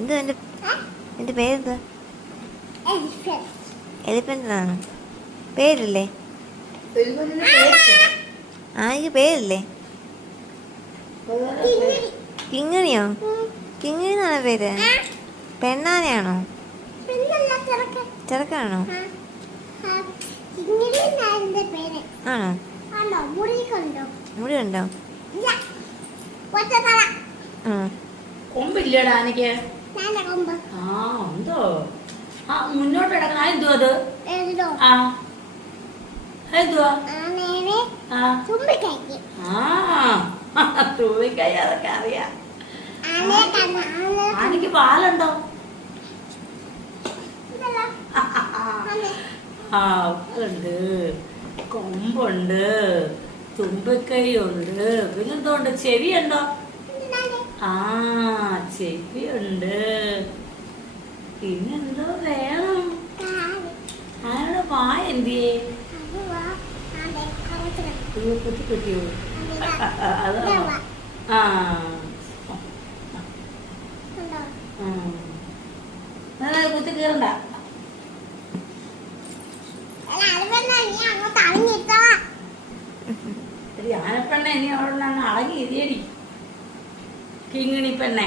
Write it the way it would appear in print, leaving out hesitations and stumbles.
എന്തോ എൻ്റെ പേരെന്താ? എലിഫന്റ് ആണോ? പേരില്ലേ? എനിക്ക് പേരില്ലേ? കിങ്ങിണിയോ? കിങ്ങിണി എന്നാണോ പേര്? പെണ്ണാനയാണോ? ചെറുക്കാണോ? ആണോ? മുടി ഉണ്ടോ? കൊമ്പില്ലടാ എനിക്ക്. ആ ഉണ്ടോ? ആ മുന്നോട്ട് കിടക്കണം. എന്തുവാ അത്? ആ എന്തുവാ? തുമ്പിക്കൈ അതൊക്കെ അറിയാം. ആനക്ക് പാലുണ്ടോ? ആ ഉണ്ട്, കൊമ്പുണ്ട്, തുമ്പിക്കൈയുണ്ട്, പിന്നെന്തോണ്ട്? ചെവിയുണ്ടോ? ആ ചെവിയുണ്ട്. പിന്നെന്തോ വേണം? ആരുടെ വായ എന്തിയേ? കുത്തി കിട്ടിയോ? അതാണോ? ആ കുത്തി കീറണ്ട. ആനപ്പെണ്ണ ഇനി അവിടെ അടങ്ങി ഇരിയടി. കിങ്ങിണി പെണ്ണെ.